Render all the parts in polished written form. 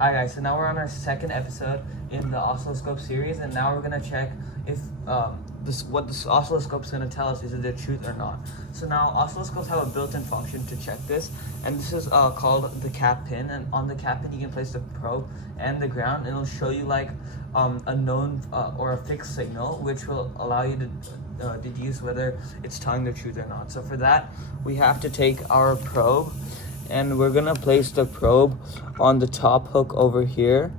Hi guys, so now we're on our second episode in the oscilloscope series, and now we're gonna check if what this oscilloscope is gonna tell us is it the truth or not. So now oscilloscopes have a built-in function to check this, and this is called the cap pin. And on the cap pin, you can place the probe and the ground, and it'll show you like a known or a fixed signal, which will allow you to deduce whether it's telling the truth or not. So for that, we have to take our probe, and we're gonna place the probe on the top hook over here,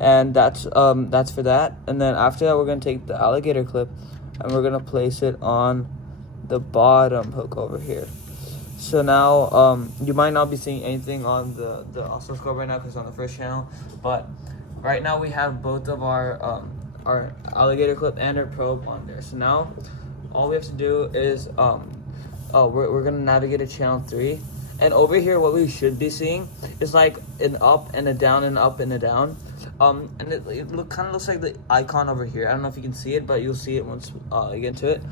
and that's for that. And then after that, we're gonna take the alligator clip and we're gonna place it on the bottom hook over here. So now you might not be seeing anything on the oscilloscope right now because it's on the first channel, but right now we have both of our alligator clip and our probe on there. So now all we have to do is we're gonna navigate to channel 3, and over here what we should be seeing is like an up and a down and up and a down, and it kind of looks like the icon over here. I don't know if you can see it, but you'll see it once you get into it.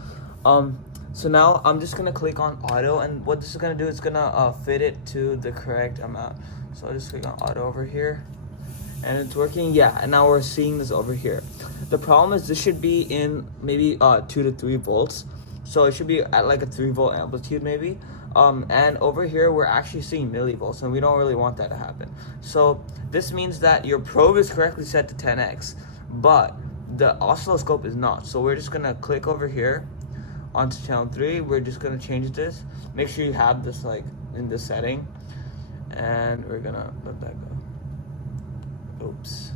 So now I'm just gonna click on auto, and what this is gonna do is gonna fit it to the correct amount. So I'll just click on auto over here, and it's working. Yeah, and now we're seeing this over here. The problem is this should be in maybe 2 to 3 volts. So it should be at like a 3-volt amplitude maybe. And over here, we're actually seeing millivolts, and we don't really want that to happen. So this means that your probe is correctly set to 10x, but the oscilloscope is not. So we're just gonna click over here onto channel 3. We're just gonna change this. Make sure you have this like in this setting, and we're gonna let that go. Oops.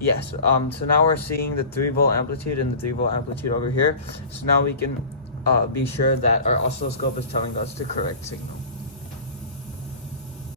Yes, so now we're seeing the 3-volt amplitude and the 3-volt amplitude over here. So now we can be sure that our oscilloscope is telling us the correct signal.